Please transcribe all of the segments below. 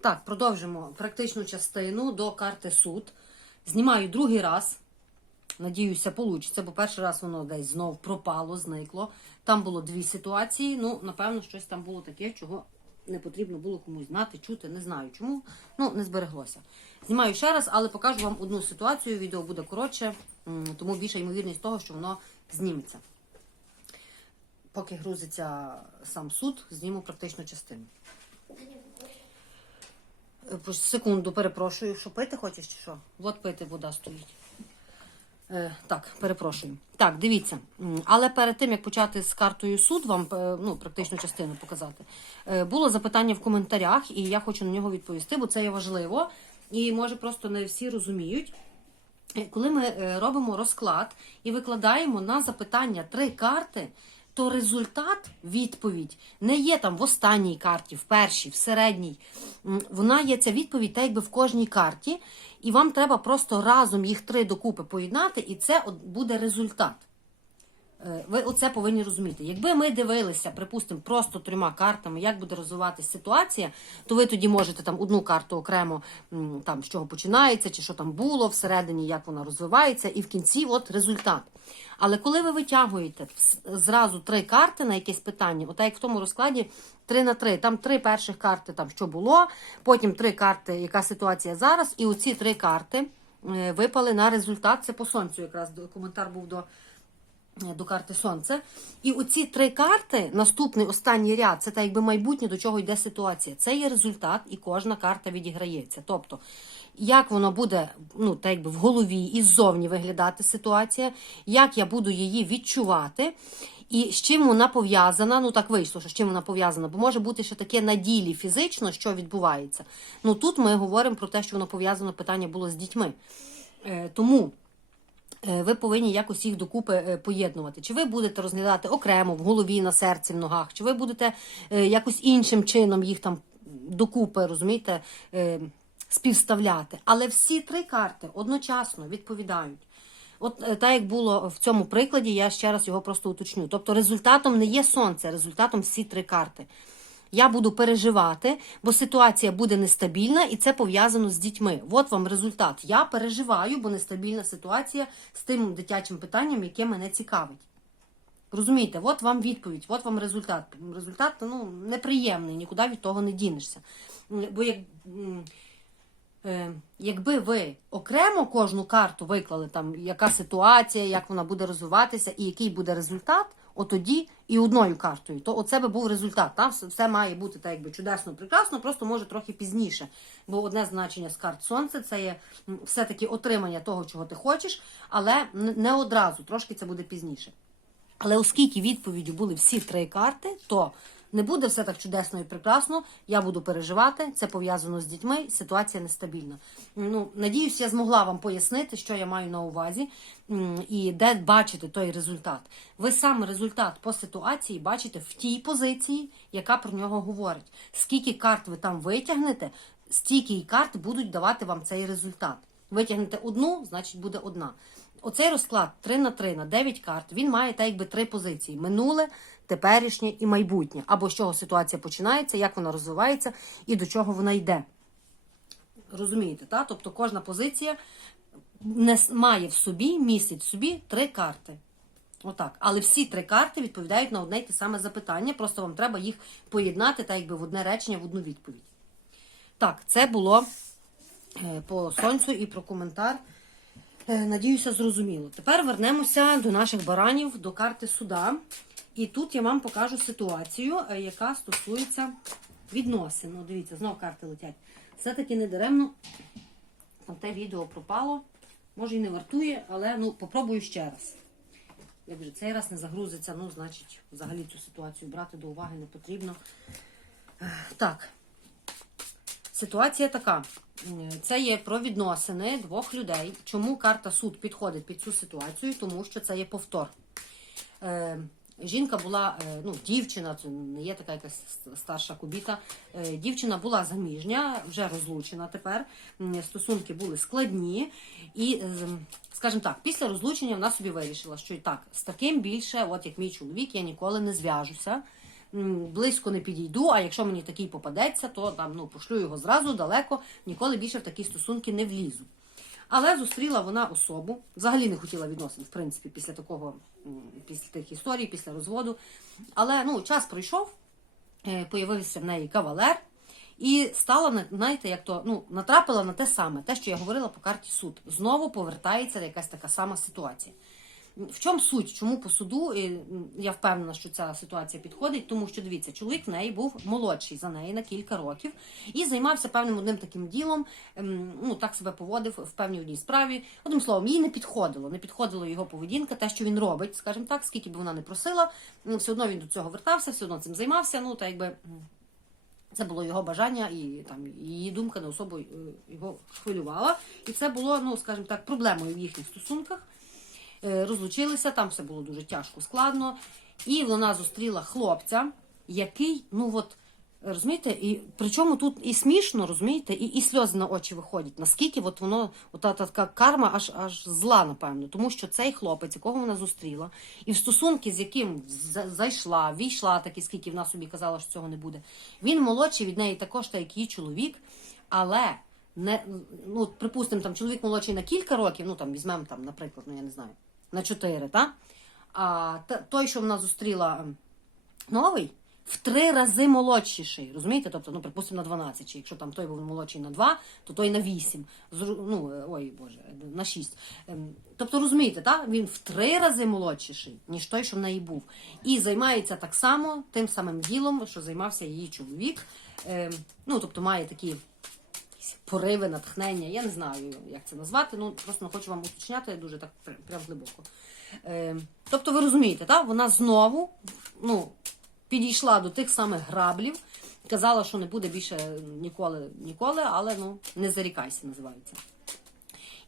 Так, продовжимо практичну частину до карти суд. Знімаю другий раз. Надіюся, получиться, бо перший раз воно десь знов пропало, зникло. Там було дві ситуації. Ну, напевно, щось там було таке, чого не потрібно було комусь знати, чути. Не знаю чому. Ну, не збереглося. Знімаю ще раз, але покажу вам одну ситуацію. Відео буде коротше, тому більша ймовірність того, що воно зніметься. Поки грузиться сам суд, зніму практичну частину. Е, Секунду, перепрошую, що пити хочеш чи що? От пити вода стоїть. Е, так, перепрошую. Так, дивіться. Але перед тим як почати з картою суд, вам е, ну, практичну частину показати, е, було запитання в коментарях, і я хочу на нього відповісти, бо це є важливо. І може просто не всі розуміють. Коли ми робимо розклад і викладаємо на запитання три карти, то результат, відповідь не є там в останній карті, в першій, в середній. Вона є ця відповідь, так якби в кожній карті, і вам треба просто разом їх три докупи поєднати, і це буде результат. Е, Ви оце повинні розуміти. Якби ми дивилися, припустимо, просто трьома картами, як буде розвиватися ситуація, то ви тоді можете там одну карту окремо там з чого починається, чи що там було всередині, як вона розвивається, і в кінці от результат. Але коли ви витягуєте зразу три карти на якесь питання, отак як в тому розкладі 3 на 3, там три перших карти, там що було, потім три карти, яка ситуація зараз, і оці три карти е, випали на результат. Це по сонцю, якраз коментар був до до карти Сонце. І оці три карти, наступний останній ряд, це так якби майбутнє, до чого йде ситуація. Це є результат, і кожна карта відіграється. Тобто, як воно буде ну, так якби в голові і ззовні виглядати ситуація, як я буду її відчувати. І з чим вона пов'язана, ну так вийшло, що з чим вона пов'язана, бо може бути ще таке на ділі фізично, що відбувається. Ну тут ми говоримо про те, що воно пов'язано, питання було з дітьми. Е, тому е, ви повинні якось їх докупи е, поєднувати. Чи ви будете розглядати окремо в голові, на серці, в ногах, чи ви будете е, якось іншим чином їх там докупи, розумієте, е, співставляти. Але всі три карти одночасно відповідають. От е, так як було в цьому прикладі, я ще раз його просто уточню. Тобто результатом не є сонце, результатом всі три карти. Я буду переживати, бо ситуація буде нестабільна, і це пов'язано з дітьми. От вам результат. Я переживаю, бо нестабільна ситуація з тим дитячим питанням, яке мене цікавить. Розумієте, от вам відповідь, от вам результат. Результат ну, неприємний, нікуди від того не дінешся. Бо як, якби ви окремо кожну карту виклали, там, яка ситуація, як вона буде розвиватися і який буде результат, отоді і одною картою, то оце би був результат. Там все, має бути так, якби чудесно, прекрасно, просто може трохи пізніше. Бо одне значення з карт сонце це є все-таки отримання того, чого ти хочеш, але не одразу, трошки це буде пізніше. Але оскільки відповіді були всі три карти, то не буде все так чудесно і прекрасно. Я буду переживати. Це пов'язано з дітьми. Ситуація нестабільна. Ну надіюсь, я змогла вам пояснити, що я маю на увазі, і де бачити той результат. Ви сам результат по ситуації бачите в тій позиції, яка про нього говорить. Скільки карт ви там витягнете, стільки й карт будуть давати вам цей результат. Витягнете одну, значить буде одна. Оцей розклад 3 на 3 на 9 карт, він має так якби три позиції: минуле, теперішнє і майбутнє. Або з чого ситуація починається, як вона розвивається і до чого вона йде. Розумієте, так? Тобто кожна позиція нес- має в собі, містить в собі три карти. Отак. Але всі три карти відповідають на одне й те саме запитання. Просто вам треба їх поєднати так якби в одне речення, в одну відповідь. Так, це було е, по сонцю і про коментар. Е, Надіюся, зрозуміло. Тепер вернемося до наших баранів, до карти суда. І тут я вам покажу ситуацію, е, яка стосується відносин. Ну, дивіться, знов карти летять. Все-таки не даремно там те відео пропало. Може і не вартує, але ну, попробую ще раз. Як вже цей раз не загрузиться, ну, значить, взагалі цю ситуацію брати до уваги не потрібно. Е, Так. Ситуація така. Це є про відносини двох людей. Чому карта суд підходить під цю ситуацію? Тому що це є повтор. Жінка була, е, ну, дівчина, це не є така якась старша кубіта. Е, дівчина була заміжня, вже розлучена тепер. Стосунки були складні. І, е, скажімо так, після розлучення вона собі вирішила, що і так, з таким більше, от як мій чоловік, я ніколи не зв'яжуся. близько не підійду, а якщо мені такий попадеться, то там ну пошлю його зразу далеко, ніколи більше в такі стосунки не влізу. Але зустріла вона особу, взагалі не хотіла відносин, в принципі, після такого, після тих історій, після розводу. Але ну, час пройшов, е, появився в неї кавалер, і стала, на- знаєте, як то ну, натрапила на те саме, те, що я говорила по карті суд. Знову повертається якась така сама ситуація. В чому суть? Чому по суду і, я впевнена, що ця ситуація підходить, тому що дивіться, чоловік в неї був молодший за неї на кілька років і займався певним одним таким ділом. ем, Ну так себе поводив в певній одній справі. Одним словом, їй не підходило, не підходила його поведінка, те, що він робить, скажімо так, скільки б вона не просила, все одно він до цього вертався, все одно цим займався. Ну та якби. це було його бажання, і там її думка не особо е, його хвилювала. І це було, ну скажімо так, проблемою в їхніх стосунках. Е, Розлучилися, там все було дуже тяжко, складно. І вона зустріла хлопця, який, ну от, розумієте, і причому тут і смішно, розумієте, і, і сльози на очі виходять. Наскільки от воно, ота така карма аж аж зла, напевно. Тому що цей хлопець, якого вона зустріла, і в стосунки, з яким за- зайшла, війшла, таки, скільки вона собі казала, що цього не буде. Він молодший від неї також, та як її чоловік, але не, ну, припустимо, там чоловік молодший на кілька років, ну там візьмемо, там, наприклад, ну я не знаю, на чотири, та? А той, що вона зустріла ем, новий, в три рази молодшіший, розумієте? Тобто, ну, припустимо, на 12, чи якщо там той був молодший на 2, то той на 8. Ну, е, ой, Боже, на 6. Ем, Тобто, розумієте, та? він в три рази молодшіший, ніж той, що в неї був. І займається так само тим самим ділом, що займався її чоловік. Ем, Ну, тобто має такі пориви, натхнення. Я не знаю, як це назвати. Ну просто не хочу вам уточняти дуже так прям глибоко. Е, тобто, ви розумієте, так? вона знову ну, підійшла до тих самих граблів, казала, що не буде більше ніколи, ніколи, але ну не зарікайся, називається.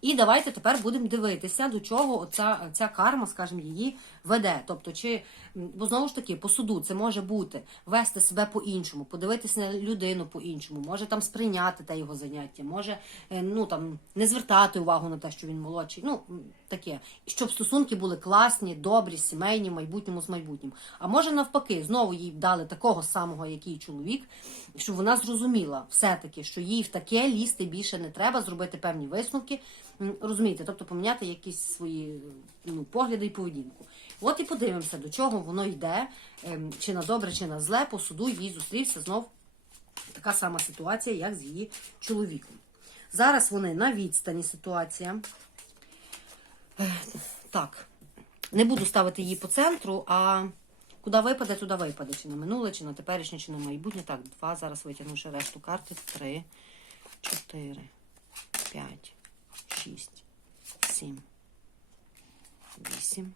І давайте тепер будемо дивитися, до чого оця, ця карма, скажімо, її веде. Тобто, чи бо знову ж таки по суду це може бути вести себе по-іншому, подивитися на людину по-іншому, може там сприйняти те його заняття, може е, ну там не звертати увагу на те, що він молодший. Ну таке, щоб стосунки були класні, добрі, сімейні, майбутньому з майбутнім. А може навпаки, знову їй дали такого самого, як її чоловік, щоб вона зрозуміла все-таки, що їй в таке лізти більше не треба, зробити певні висновки. Розумієте, тобто поміняти якісь свої ну, погляди і поведінку. От і подивимося, до чого воно йде, ем, чи на добре, чи на зле. По суду їй зустрівся знов така сама ситуація, як з її чоловіком. Зараз вони на відстані ситуація. Так, не буду ставити її по центру, а куди випаде, туди випаде. Чи на минуле, чи на теперішнє, чи на майбутнє. Так, два. Зараз витягну ще решту карти. Три, чотири, п'ять, шість, сім, вісім,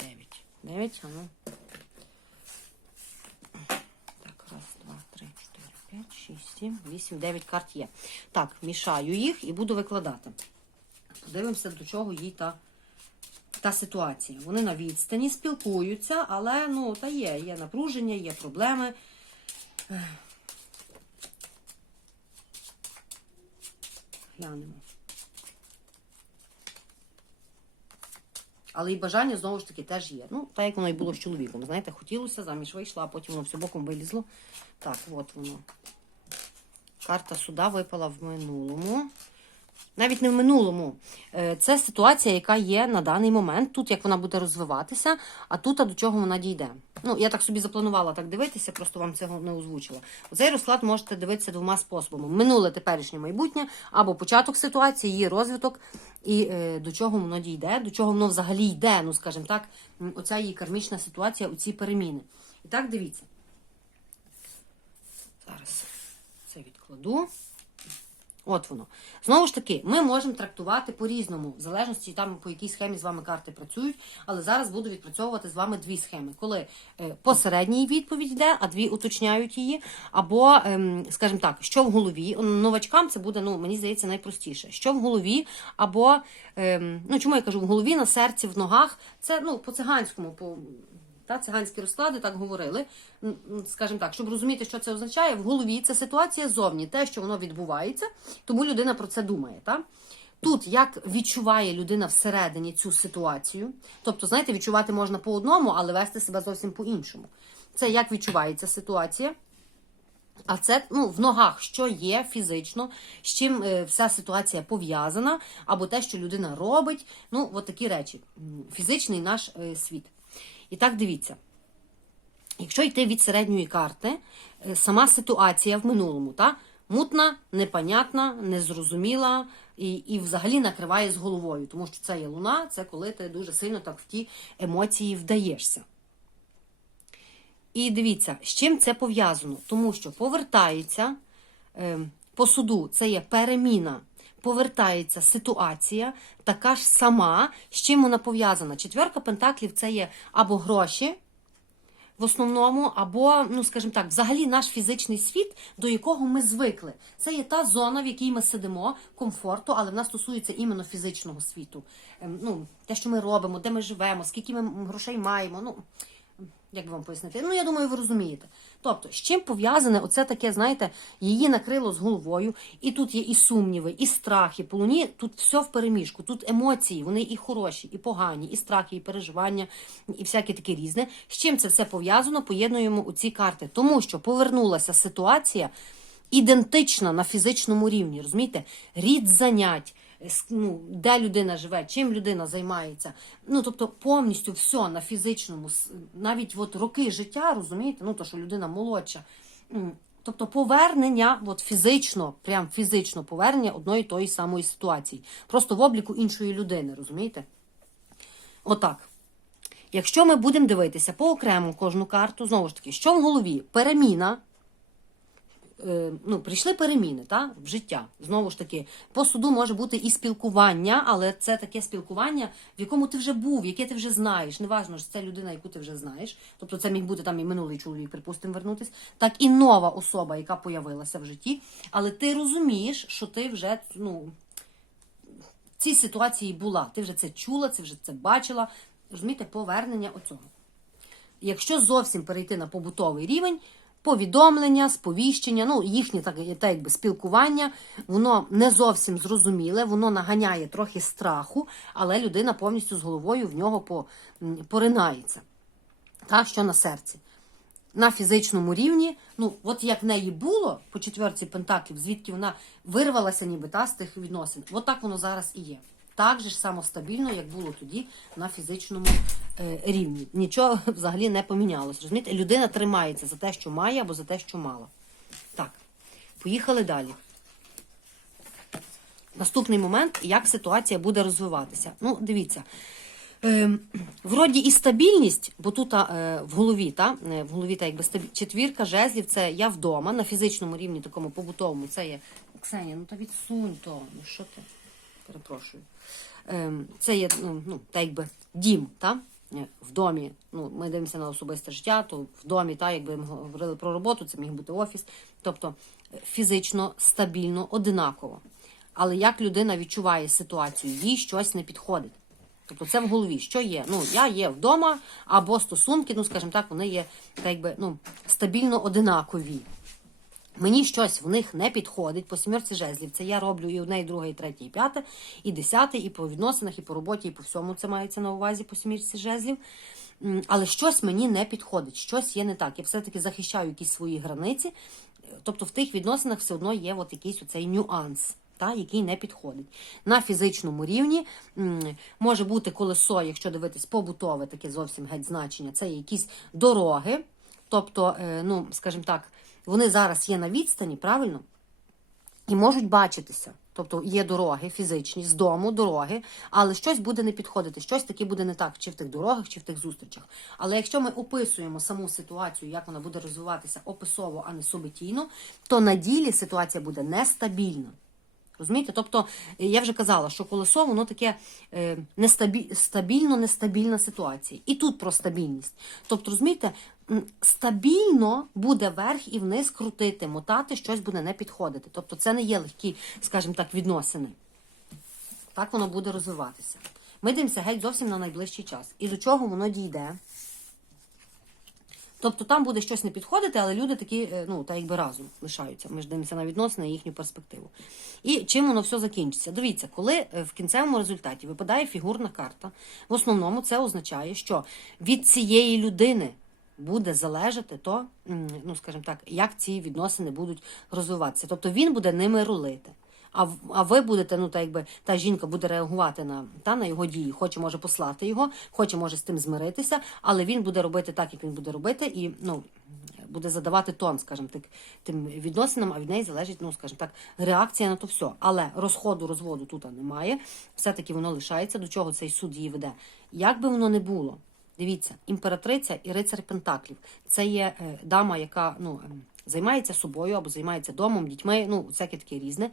дев'ять. Дев'ять, а ну. Так, раз, два, три, чотири, п'ять, шість, сім, вісім, дев'ять карт є. Так, мішаю їх і буду викладати. Подивимося, до чого їй та, та ситуація. Вони на відстані спілкуються, але ну, та є, є напруження, є проблеми. Глянемо. Але і бажання знову ж таки теж є. Ну, так як воно і було з чоловіком. Знаєте, хотілося, заміж вийшла, а потім воно все боком вилізло. Так, от воно. Карта суда випала в минулому. Навіть не в минулому. Е, Це ситуація, яка є на даний момент. Тут як вона буде розвиватися, а тут а до чого вона дійде. Ну, я так собі запланувала так дивитися, просто вам цього не озвучила. Оцей розклад можете дивитися двома способами: минуле, теперішнє, майбутнє, або початок ситуації, її розвиток, і е, до чого воно дійде, до чого воно взагалі йде. Ну, скажімо так, оця її кармічна ситуація, оці переміни. І так, дивіться. Зараз це відкладу. От воно. Знову ж таки, ми можемо трактувати по-різному, в залежності там, по якій схемі з вами карти працюють. Але зараз буду відпрацьовувати з вами дві схеми. Коли е, посередній відповідь йде, а дві уточняють її. Або, ем, скажімо так, що в голові. Новачкам це буде, ну, мені здається, найпростіше. Що в голові, або, ем, ну чому я кажу, в голові, на серці, в ногах. Це ну, по-циганському, по та циганські розклади так говорили. Скажімо так, щоб розуміти, що це означає, в голові це ситуація зовні, те, що воно відбувається, тому людина про це думає. Та? Тут як відчуває людина всередині цю ситуацію, тобто, знаєте, відчувати можна по одному, але вести себе зовсім по іншому. це як відчувається ситуація. А це ну, в ногах, що є фізично, з чим е, вся ситуація пов'язана, або те, що людина робить. Ну, от такі речі. Фізичний наш е, світ. І так дивіться. Якщо йти від середньої карти, е, сама ситуація в минулому, та, мутна, непонятна, незрозуміла і, і взагалі накриває з головою, тому що це є луна, це коли ти дуже сильно так в ті емоції вдаєшся. І дивіться, з чим це пов'язано? Тому що повертається е, по суду, це є переміна, повертається ситуація, така ж сама, з чим вона пов'язана. Четверка пентаклів це є або гроші. В основному, або, ну скажімо так, взагалі наш фізичний світ, до якого ми звикли. Це є та зона, в якій ми сидимо, комфорту, але вона стосується іменно фізичного світу. Ем, Ну, те, що ми робимо, де ми живемо, скільки ми грошей маємо. Ну, як би вам пояснити? Ну, я думаю, ви розумієте. Тобто, з чим пов'язане оце таке, знаєте, її накрило з головою, і тут є і сумніви, і страхи. По луні тут все в переміжку, тут емоції, вони і хороші, і погані, і страхи, і переживання, і всяке таке різне. З чим це все пов'язано, поєднуємо у ці карти. Тому що повернулася ситуація ідентична на фізичному рівні. Розумієте? Рід занять. Ну, де людина живе, чим людина займається. Ну, тобто повністю все на фізичному, навіть от роки життя, розумієте, ну то, що людина молодша. Тобто повернення, от фізично, прям фізично повернення одної тої самої ситуації. Просто в обліку іншої людини, розумієте? Отак. Якщо ми будемо дивитися по окрему кожну карту, знову ж таки, що в голові? Переміна. Е, ну, прийшли переміни та, в життя. Знову ж таки, по суду може бути і спілкування, але це таке спілкування, в якому ти вже був, яке ти вже знаєш. Неважно, що це людина, яку ти вже знаєш. Тобто це міг бути там і минулий чоловік, припустимо, вернутись, так і нова особа, яка появилася в житті. Але ти розумієш, що ти вже ну, в цій ситуації була. Ти вже це чула, ти вже це бачила. Розумієте, повернення оцього. Якщо зовсім перейти на побутовий рівень, повідомлення, сповіщення, ну їхнє так, так якби спілкування, воно не зовсім зрозуміле, воно наганяє трохи страху, але людина повністю з головою в нього поринається. Та, що на серці. На фізичному рівні, ну, от як в неї було по четверці пентаклів, звідки вона вирвалася ніби та, з тих відносин, от так воно зараз і є. Так же ж само стабільно, як було тоді на фізичному е, рівні. Нічого взагалі не помінялось. Розумієте? Людина тримається за те, що має, або за те, що мала. Так, поїхали далі. Наступний момент, як ситуація буде розвиватися. Ну, дивіться. Ем, вроді і стабільність, бо тут е, в голові, та, е, в голові та якби стабіль... четвірка жезлів це я вдома, на фізичному рівні, такому побутовому, це є. Ксенія, ну та відсунь то. Ну що ти? Перепрошую. Ем, це є ну, ну, та якби дім, та? Е, в домі. Ну, ми дивимося на особисте життя, то в домі, та, якби ми говорили про роботу, це міг бути офіс. Тобто е, фізично, стабільно, одинаково. Але як людина відчуває ситуацію, їй щось не підходить. Тобто це в голові, що є? Ну, я є вдома, або стосунки, ну, скажімо так, вони є так якби, ну, стабільно одинакові. Мені щось в них не підходить по сімерці жезлів. Це я роблю і одне, і друге, і третє, і п'яте, і десяте, і по відносинах, і по роботі, і по всьому це мається на увазі по сімірці жезлів. Але щось мені не підходить, щось є не так. Я все-таки захищаю якісь свої границі. Тобто в тих відносинах все одно є от якийсь оцей нюанс. Та, який не підходить. На фізичному рівні може бути колесо, якщо дивитись побутове, таке зовсім геть значення, це якісь дороги. Тобто, е, ну, скажімо так, вони зараз є на відстані, правильно? І можуть бачитися. Тобто є дороги фізичні, з дому дороги, але щось буде не підходити, щось таке буде не так, чи в тих дорогах, чи в тих зустрічах. Але якщо ми описуємо саму ситуацію, як вона буде розвиватися описово, а не субетійно, то на ділі ситуація буде нестабільна. Розумієте? Тобто, е, я вже казала, що колесо воно таке е, стабільно нестабільна ситуація. І тут про стабільність. Тобто, розумієте, стабільно буде верх і вниз крутити, мотати, щось буде не підходити. Тобто, це не є легкі, скажімо так, відносини. Так воно буде розвиватися. Ми дивимося геть зовсім на найближчий час. І до чого воно дійде? Тобто там буде щось не підходити, але люди такі, е, ну, та якби разом лишаються. Ми ж дивимося на відносини і їхню перспективу. І чим воно все закінчиться? Дивіться, коли е, в кінцевому результаті випадає фігурна карта, в основному це означає, що від цієї людини буде залежати то, ну скажімо так, як ці відносини будуть розвиватися. Тобто він буде ними рулити. А, а ви будете, ну так якби та жінка буде реагувати на, та, на його дії, хоче може послати його, хоче може з тим змиритися, але він буде робити так, як він буде робити, і ну буде задавати тон, скажімо так, тим відносинам, а від неї залежить, ну скажімо так, реакція на то все. Але розходу, розводу тут немає. Все-таки воно лишається, до чого цей суд її веде. Як би воно не було, дивіться, імператриця і рицар Пентаклів це є е, дама, яка ну, ем, займається собою або займається домом, дітьми, ну, всяке таке різне.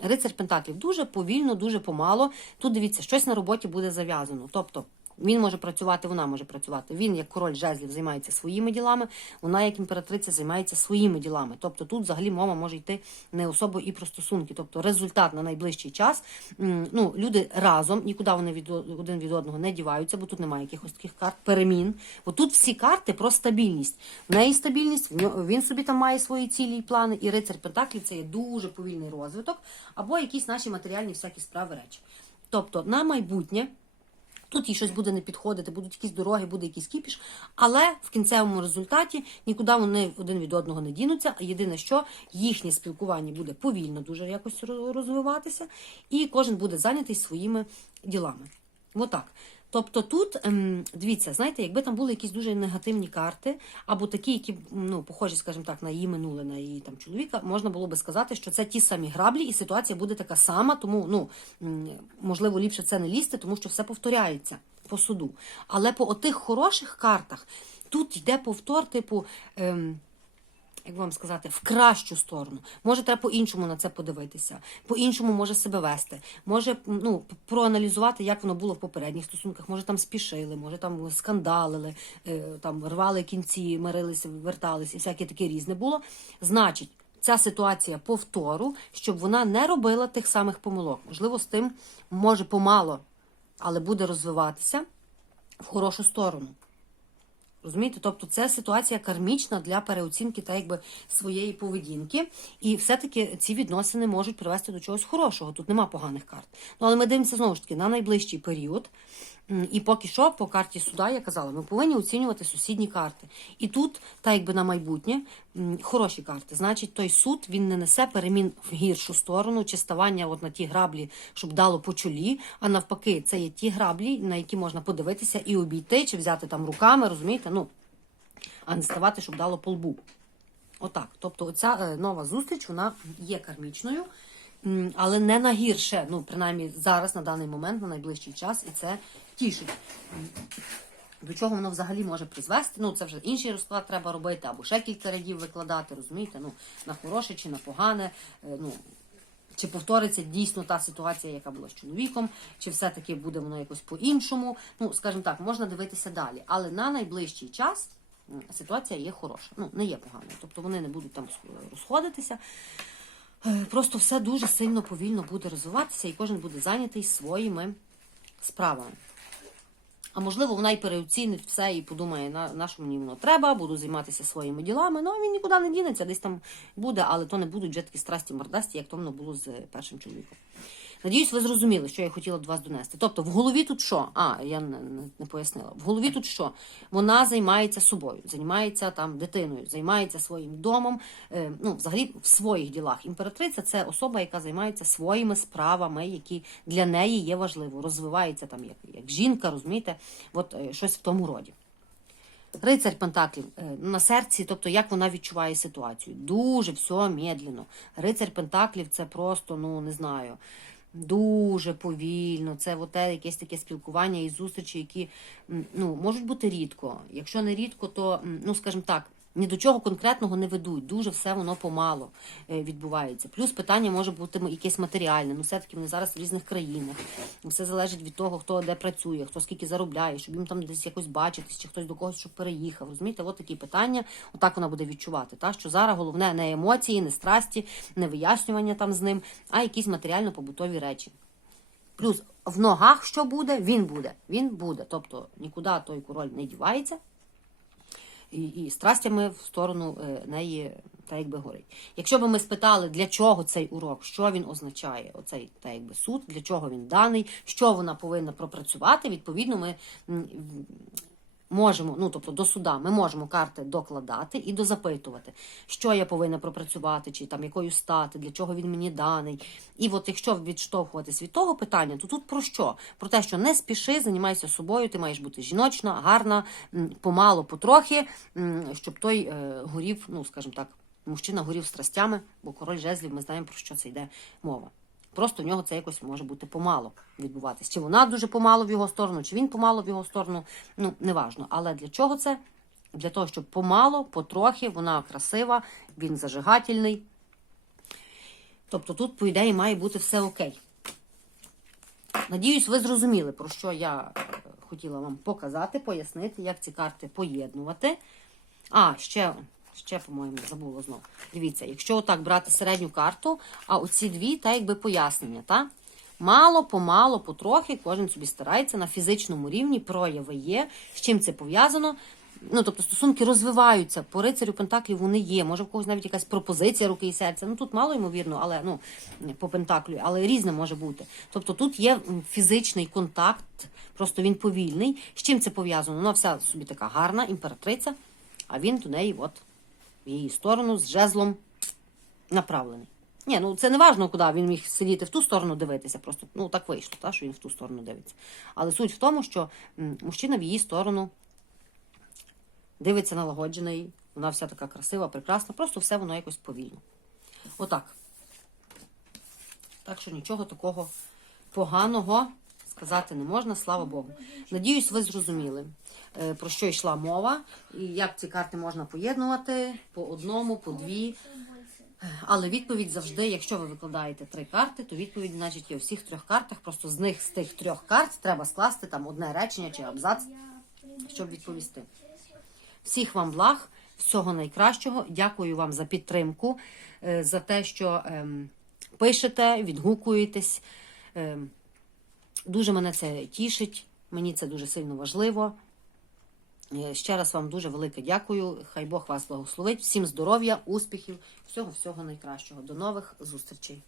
Рицар Пентаклів дуже повільно, дуже помало. Тут дивіться, щось на роботі буде зав'язано. Тобто він може працювати, вона може працювати. Він, як король жезлів, займається своїми ділами, вона, як імператриця, займається своїми ділами. Тобто тут взагалі мова може йти не особо і про стосунки. Тобто результат на найближчий час. Ну, люди разом, нікуди вони від один від одного не діваються, бо тут немає якихось таких карт перемін. Бо тут всі карти про стабільність. В неї стабільність, він собі там має свої цілі і плани. І рицар Пентаклів це є дуже повільний розвиток, або якісь наші матеріальні всякі справи речі. Тобто на майбутнє. Тут їй щось буде не підходити, будуть якісь дороги, буде якийсь кіпіш, але в кінцевому результаті нікуди вони один від одного не дінуться. А єдине, що їхнє спілкування буде повільно дуже якось роз- розвиватися, і кожен буде зайнятий своїми ділами. Отак. Тобто тут, ем, дивіться, знаєте, якби там були якісь дуже негативні карти, або такі, які ну, похожі, скажімо так, на її минуле, на її там чоловіка, можна було би сказати, що це ті самі граблі, і ситуація буде така сама, тому ну, можливо, ліпше це не лізти, тому що все повторяється по суду. Але по отих хороших картах тут йде повтор, типу. Ем, як вам сказати, в кращу сторону. Може, треба по-іншому на це подивитися, по-іншому може себе вести, може ну, проаналізувати, як воно було в попередніх стосунках. Може, там спішили, може там скандалили, е, там рвали кінці, мирилися, верталися, і всяке таке різне було. Значить, ця ситуація повтору, щоб вона не робила тих самих помилок. Можливо, з тим може помало, але буде розвиватися в хорошу сторону. Розумієте? Тобто це ситуація кармічна для переоцінки та якби своєї поведінки. І все-таки ці відносини можуть привести до чогось хорошого. Тут нема поганих карт. Ну але ми дивимося знову ж таки на найближчий період. І поки що, по карті суда, я казала, ми повинні оцінювати сусідні карти. І тут, так якби на майбутнє, хороші карти. Значить, той суд він не несе перемін в гіршу сторону, чи ставання от на ті граблі, щоб дало по чолі. А навпаки, це є ті граблі, на які можна подивитися і обійти, чи взяти там руками, розумієте? Ну, а не ставати, щоб дало по лбу. Отак. Тобто, оця е, нова зустріч вона є кармічною, але не на гірше. Ну, принаймні, зараз, на даний момент, на найближчий час, і це тішить. До чого воно взагалі може призвести? Ну, це вже інший розклад треба робити, або ще кілька рядів викладати, розумієте? Ну, на хороше чи на погане. е, Ну, чи повториться дійсно та ситуація, яка була з чоловіком, чи все-таки буде воно якось по-іншому. Ну, скажімо так, можна дивитися далі. Але на найближчий час ситуація є хороша. Ну, не є поганою. Тобто вони не будуть там розходитися. Е, Просто все дуже сильно повільно буде розвиватися, і кожен буде зайнятий своїми справами. А можливо, вона й переоцінить все і подумає, на, на що мені воно треба, буду займатися своїми ділами. Ну, а він нікуди не дінеться, десь там буде, але то не будуть вже такі страсті мордасті, як то воно було з першим чоловіком. Надіюсь, ви зрозуміли, що я хотіла до вас донести. Тобто, в голові тут що? А, я не, не, пояснила. В голові тут що? Вона займається собою, займається там дитиною, займається своїм домом, е, ну, взагалі в своїх ділах. Імператриця це особа, яка займається своїми справами, які для неї є важливо. Розвивається там як, як жінка, розумієте, от е, щось в тому роді. Рицарь Пентаклів е, на серці, тобто як вона відчуває ситуацію. Дуже все медленно. Рицарь Пентаклів це просто, ну не знаю, дуже повільно. Це от якесь таке спілкування і зустрічі, які ну, можуть бути рідко. Якщо не рідко, то, ну скажімо так. Ні до чого конкретного не ведуть, дуже все воно помало е, відбувається. Плюс питання може бути якесь матеріальне. Ну, все-таки вони зараз в різних країнах. Все залежить від того, хто де працює, хто скільки заробляє, щоб їм там десь якось бачитись, чи хтось до когось щоб переїхав. Розумієте, от такі питання. Отак вона буде відчувати. Та? Що зараз головне не емоції, не страсті, не вияснювання там з ним, а якісь матеріально-побутові речі. Плюс в ногах що буде, він буде. Він буде. Тобто нікуди той король не дівається і, і страстями в сторону е, неї та якби горить. Якщо б ми спитали, для чого цей урок, що він означає, оцей та якби суд, для чого він даний, що вона повинна пропрацювати, відповідно, ми можемо, ну тобто до суда, ми можемо карти докладати і дозапитувати, що я повинна пропрацювати, чи там якою стати, для чого він мені даний. І от якщо відштовхуватись від того питання, то тут про що? Про те, що не спіши, займайся собою, ти маєш бути жіночна, гарна, помало, потрохи, щоб той е, горів, ну скажімо так, мужчина горів страстями, бо король жезлів, ми знаємо, про що це йде мова. Просто в нього це якось може бути помало відбуватись. Чи вона дуже помало в його сторону, чи він помало в його сторону, ну неважно. Але для чого це? Для того, щоб помало, потрохи, вона красива, він зажигательний. Тобто тут, по ідеї, має бути все окей. Надіюсь, ви зрозуміли, про що я е, хотіла вам показати, пояснити, як ці карти поєднувати. А, ще, ще по-моєму, забула знову. Дивіться, якщо отак брати середню карту, а оці дві, та якби пояснення, та? Мало, помало, потрохи, кожен собі старається на фізичному рівні, прояви є. З чим це пов'язано? Ну, тобто стосунки розвиваються. По рицарю Пентаклів вони є. Може, в когось навіть якась пропозиція руки і серця. Ну тут мало ймовірно, але ну по Пентаклю, але різне може бути. Тобто тут є фізичний контакт, просто він повільний. З чим це пов'язано? Вона вся собі така гарна, імператриця, а він до неї, от, в її сторону з жезлом направлений. Ні, ну це не важно, куди він міг сидіти в ту сторону дивитися. Просто ну так вийшло, та, що він в ту сторону дивиться. Але суть в тому, що мужчина в її сторону дивиться налагоджений, вона вся така красива, прекрасна, просто все воно якось повільно. Отак. Так що нічого такого поганого сказати не можна, слава Богу. Надіюсь, ви зрозуміли, е, про що йшла мова, і як ці карти можна поєднувати по одному, по дві. Але відповідь завжди, якщо ви викладаєте три карти, то відповідь, значить, є у всіх трьох картах. Просто з них з тих трьох карт треба скласти там одне речення чи абзац, щоб відповісти. Всіх вам благ, всього найкращого. Дякую вам за підтримку, е, за те, що ем, пишете, відгукуєтесь. Дуже мене це тішить, мені це дуже сильно важливо. Е, Ще раз вам дуже велике дякую. Хай Бог вас благословить. Всім здоров'я, успіхів, всього всього найкращого. До нових зустрічей.